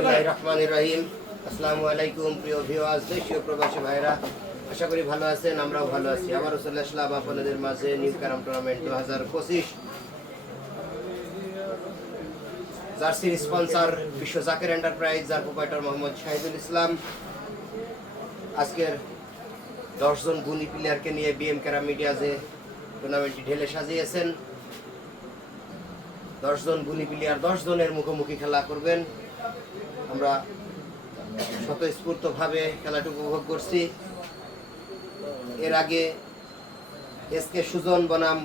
রহমানির রহিম আসসালামু আলাইকুম প্রিয় ভিউয়ার্স দেশীয় প্রবাসী ভাইরা আশা করি ভালো আছেন, আমরাও ভালো আছি। আবারও চলে আসলাম আপনাদের মাঝে নিউ ক্যারাম টুর্নামেন্ট দু হাজার পঁচিশ। জার্সির স্পন্সর বিশ্ব জাকের এন্টারপ্রাইজ যার প্রোপাইটার মোহাম্মদ শাহিদুল ইসলাম। আজকের দশজন গুণী প্লেয়ারকে নিয়ে বিএম ক্যারাম মিডিয়া যে টুর্নামেন্টটি ঢেলে সাজিয়েছেন, দশজন গুণী প্লেয়ার দশ জনের মুখোমুখি খেলা করবেন। আমরা স্বতঃস্ফূর্তভাবে খেলাটি উপভোগ করছি। এর আগে এস কে সুজন বনাম,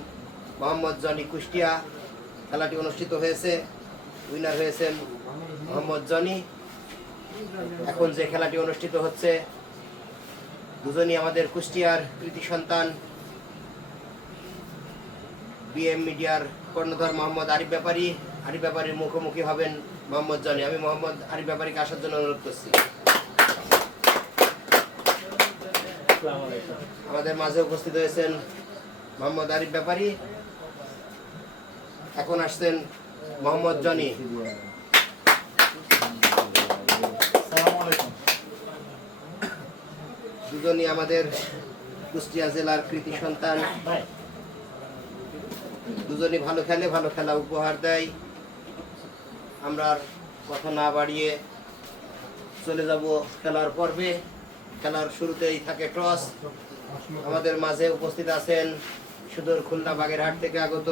মোহাম্মদ জনি কুষ্টিয়া খেলাটি অনুষ্ঠিত হয়েছে। উইনার হয়েছেন মোহাম্মদ জনি। এখন যে খেলাটি অনুষ্ঠিত হচ্ছে, দুজনই আমাদের কুষ্টিয়ার কৃতি সন্তান। বিএম মিডিয়ার কর্ণধর মোহাম্মদ আরিফ ব্যাপারী আরিফ ব্যাপারীর মুখোমুখি হবেন মোহাম্মদ জনি। আমি মোহাম্মদ আরিফ ব্যাপারীকে আসার জন্য অনুরোধ করছি। আমাদের মাঝে উপস্থিত হয়েছেন মোহাম্মদ আরিফ ব্যাপারী। এখন আসছেন মোহাম্মদ জনি। দুজনই আমাদের কুষ্টিয়া জেলার কৃতি সন্তান। দুজনই ভালো খেলে ভালো খেলা উপহার দেয়। আমরা আর কথা না বাড়িয়ে চলে যাব খেলার পর্বে। খেলার শুরুতেই থাকে টস আমাদের মাঝে উপস্থিত আছেন সুদূর খুলনা বাগেরহাট থেকে আগত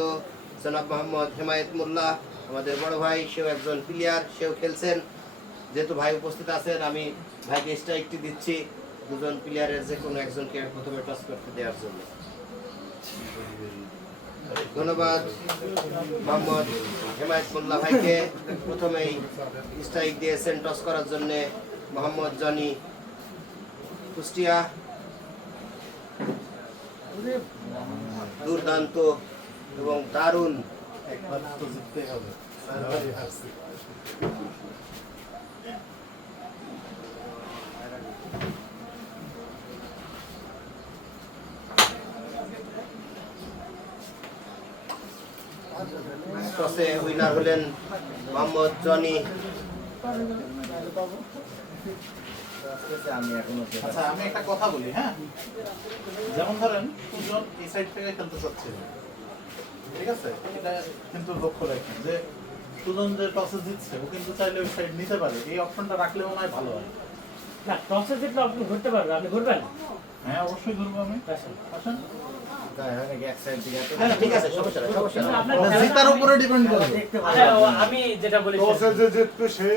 জনাব মোহাম্মদ হেমায়েত মোল্লা, আমাদের বড় ভাই, সেও একজন প্লেয়ার সেও খেলছেন। যেহেতু ভাই উপস্থিত আছেন, আমি ভাইকে স্ট্রাইকটি দিচ্ছি দুজন প্লেয়ারের যে কোনো একজনকে প্রথমে টস করতে দেওয়ার জন্য। ধন্যবাদ মোহাম্মদ হেমায়ত মোল্লা ভাইকে। প্রথমেই স্ট্রাইক দিয়েছেন টস করার জন্য মোহাম্মদ জনি কুষ্টিয়া। দুর্দান্ত এবং দারুণ। তো জিততে হবে। টসে উইনার হলেন মোহাম্মদ জনি। আচ্ছা আমি একটা কথা বলি হ্যাঁ? যেমন ধরেন সুজন এই সাইড থেকে খেলতে ঠিক আছে? এটা কিন্তু লক্ষ্য রাখেন যে সুজন যে টসে জিতছে ও কিন্তু চাইলে ওই সাইড নিতে পারে। এই অপশনটা রাখলে মনে হয় ভালো হয়। না টসে জিতলে আপনি ঘুরতে পারবেন আপনি ঘুরবেন হ্যাঁ অবশ্যই ধরবো আমি। আসেন। আসেন। হ্যাঁ উপরে করবে। আমি যেটা বলি যে জিতবে সে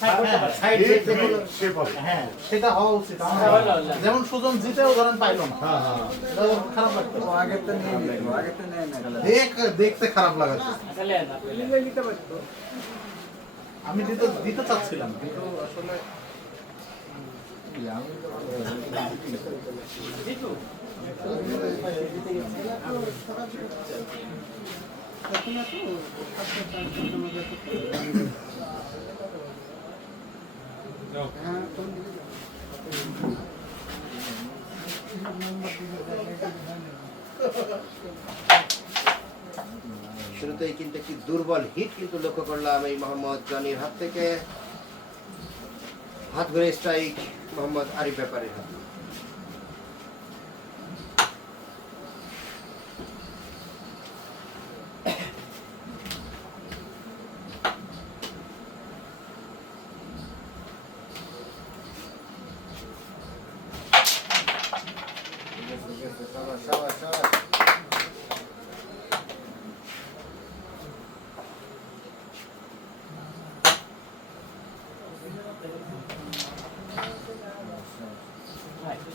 সাইড করতে পারেন। সাইড এই দেখতে কোনো সে পারে হ্যাঁ সেটা হওয়া উচিত হ্যাঁ, মনে হয়। যেমন সুজন জিতেও ধরেন পাইলো না। হ্যাঁ হ্যাঁ। খারাপ লাগতো দেখ দেখতে খারাপ লাগাচ্ছে আচ্ছা। আমি দিতে দিতে চাচ্ছিলাম কিন্তু আসলে শুরুতেই কিন্তু একটি দুর্বল হিট কিন্তু লক্ষ্য করলাম এই মোহাম্মদ জনির হাত থেকে হাত ধরে স্ট্রাইক মোহাম্মদ আরিফ ব্যাপারের হাত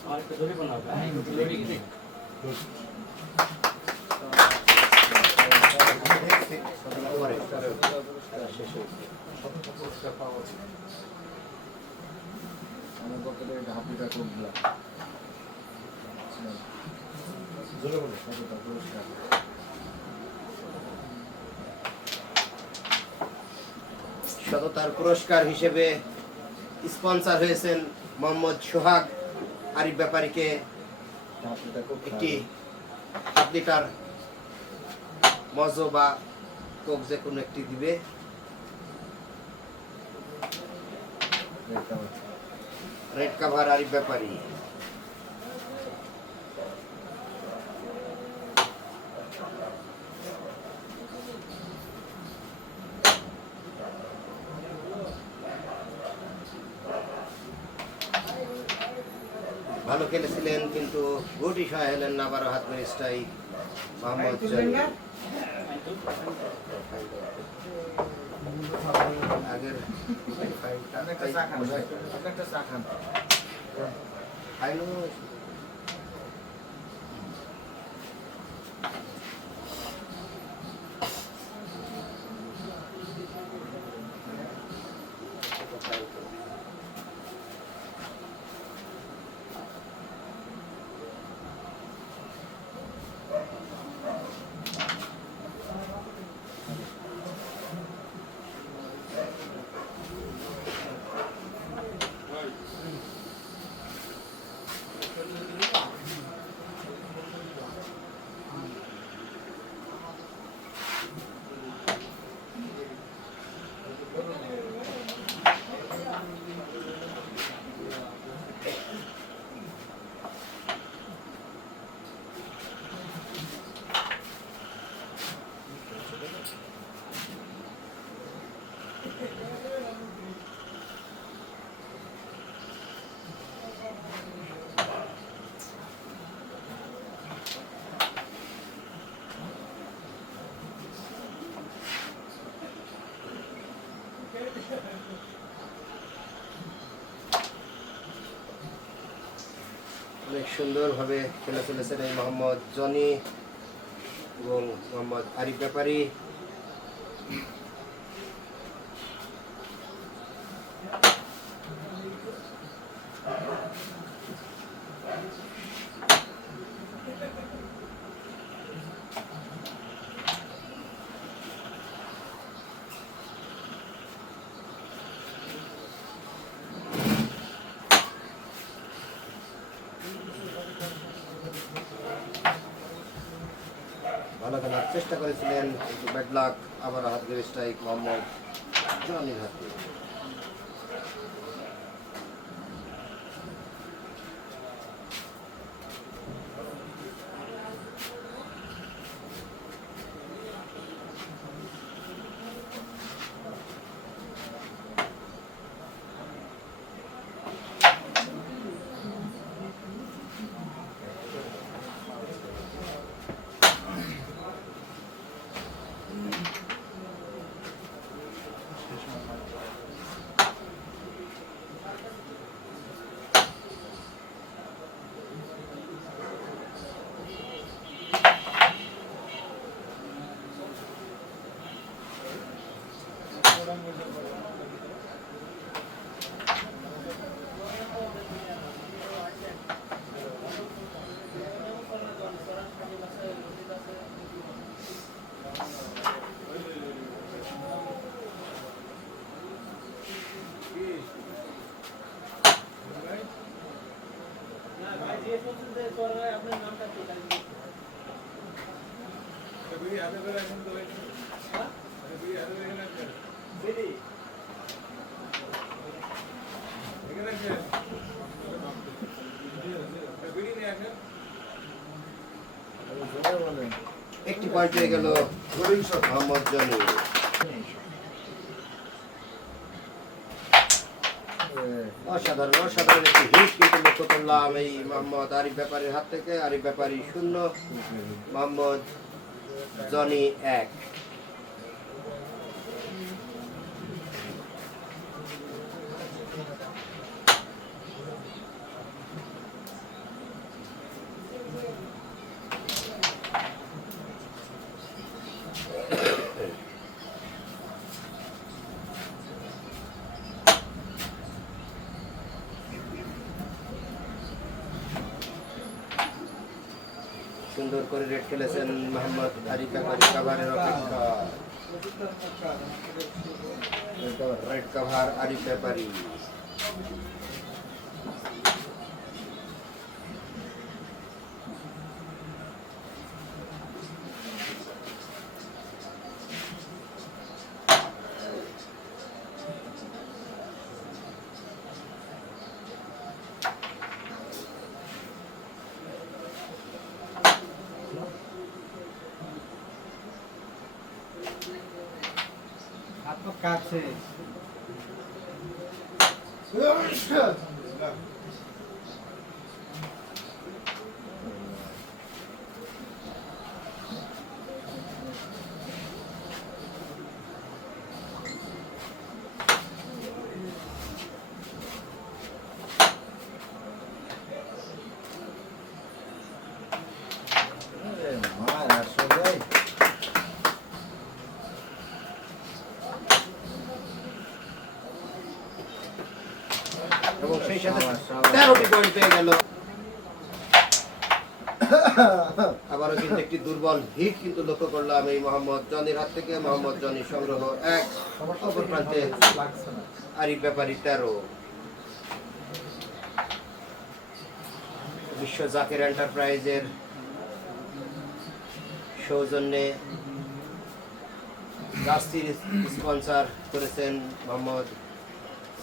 আমার একটু ধরে বানাও, সততার পুরস্কার হিসেবে স্পন্সর হয়েছেন মোহাম্মদ সোহাগ আরিফ ব্যাপারীকে একটি হাফ লিটার মজো বা কোক যে কোনো একটি দিবে। Raid cover Arif Bepari. ভালো খেলেছিলেন কিন্তু গুটি সহায় হলেন না বারো হাত স্ট্রাইক মোহাম্মদ আগের সুন্দরভাবে খেলে চলেছেন এই মোহাম্মদ জনি এবং মোহাম্মদ আরিফ ব্যাপারী ভালো খেলার চেষ্টা করেছিলেন ব্যাড লাক আবার হাত স্ট্রাইক মোহাম্মদ জনির হাতে একটি হয়ে গেল অসাধারণ অসাধারণ একটি হিট কিন্তু লক্ষ্য করলাম এই মোহাম্মদ আরিফ ব্যাপারীর হাত থেকে। আরিফ ব্যাপারী শূন্য, মোহাম্মদ জনি এক। রেড খেলেছেন মোহাম্মদ আরিফ ব্যাপারী কাভারের অপেক্ষা raid cover Arif Bepari Ya işte. এবং আবারও কিন্তু একটি দুর্বল হিট কিন্তু লক্ষ্য করলাম এই মোহাম্মদ জনির হাত থেকে। মোহাম্মদ জনি সংগ্রহ এক অপর প্রান্তে আরিফ ব্যাপারী তেরো। বিশ্ব জাকের এন্টারপ্রাইজের সৌজন্যে স্পন্সর করেছেন মোহাম্মদ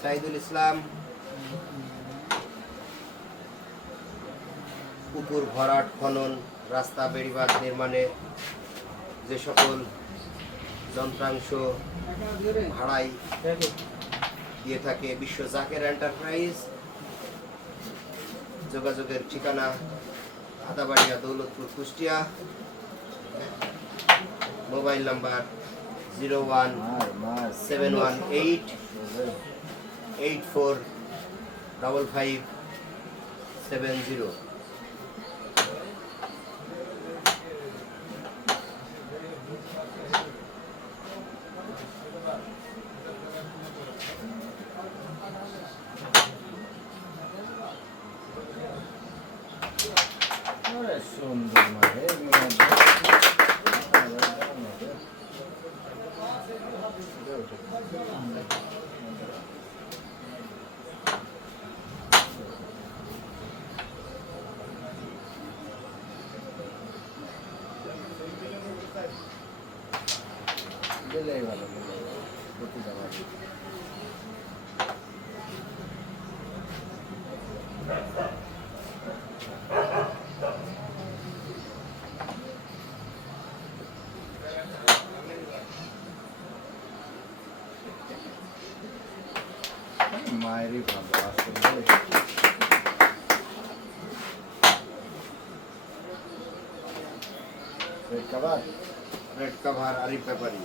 সাইদুল ইসলাম। পুকুর, ভরাট, খনন, রাস্তা বেড়িবাঁধ নির্মাণে যে সকল যন্ত্রাংশ ভাড়ায় দিয়ে থাকে, বিশ্ব জাকের এন্টারপ্রাইজ, যোগাযোগের ঠিকানা, Adabaria Daulatpur, Kushtia. Mobile number zero one seven one eight eight four double five seven zero. দিলেই ভালো দিলেই ভালো প্রতি দেওয়া মায়েরই ভালো আসলে রেড কাবার রেড কাভার আরিফ ব্যাপারী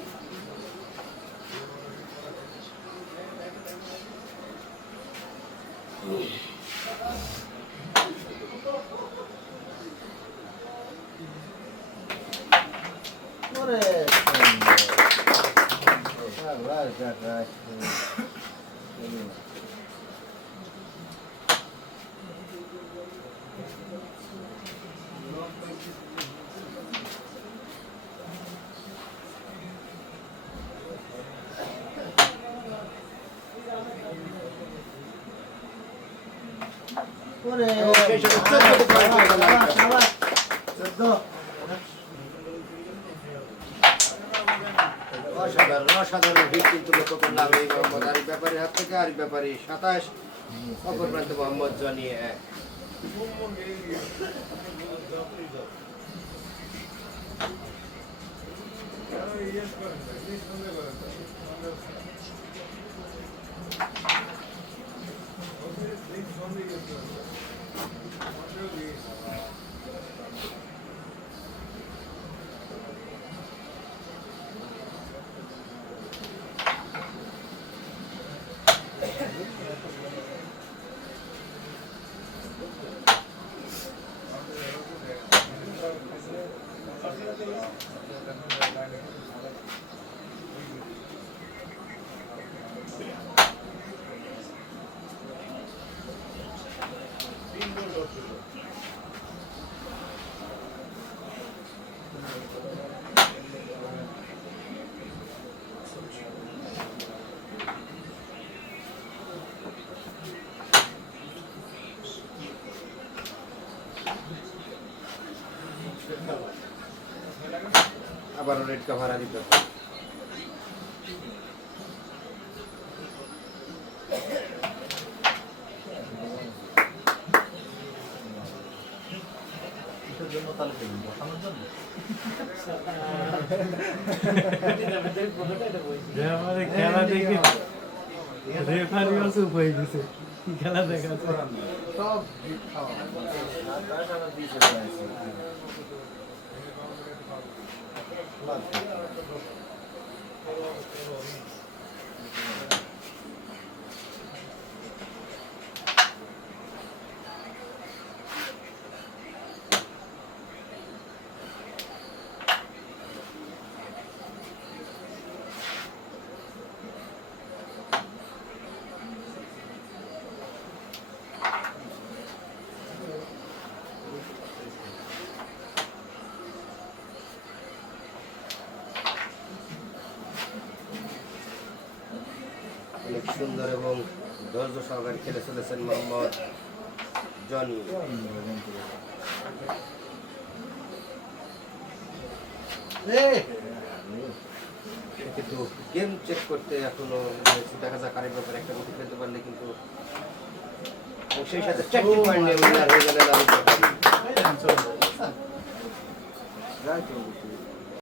ওরে সাবাস কাকা ওরে এবং সেই সাথে চোদ্দটি point পেয়ে গেল আরিফ ব্যাপারী। সাবাস চোদ্দ অসাধারণ হাত থেকে। আরিফ ব্যাপারী সাতাশ অপর প্রান্তে মোহাম্মদ জনি এক। আবারও রেড কাভার আরিফ খেলুন বসানোর জন্য? আমাদের খেলা দেখে রেফারিও চুপ হয়ে গেছে খেলা দেখা সব Hadi. সুন্দর এবং ধৈর্য সহকারে খেলে চলেছেন মোহাম্মদ জনি। কিন্তু গেম চেক করতে এখনও। দেখা যাক আরেক ব্যাপারে একটা গুটি খেলতে পারলে কিন্তু সেই সাথে চারটি পয়েন্ট নিয়ে উইনার হয়ে গেলেন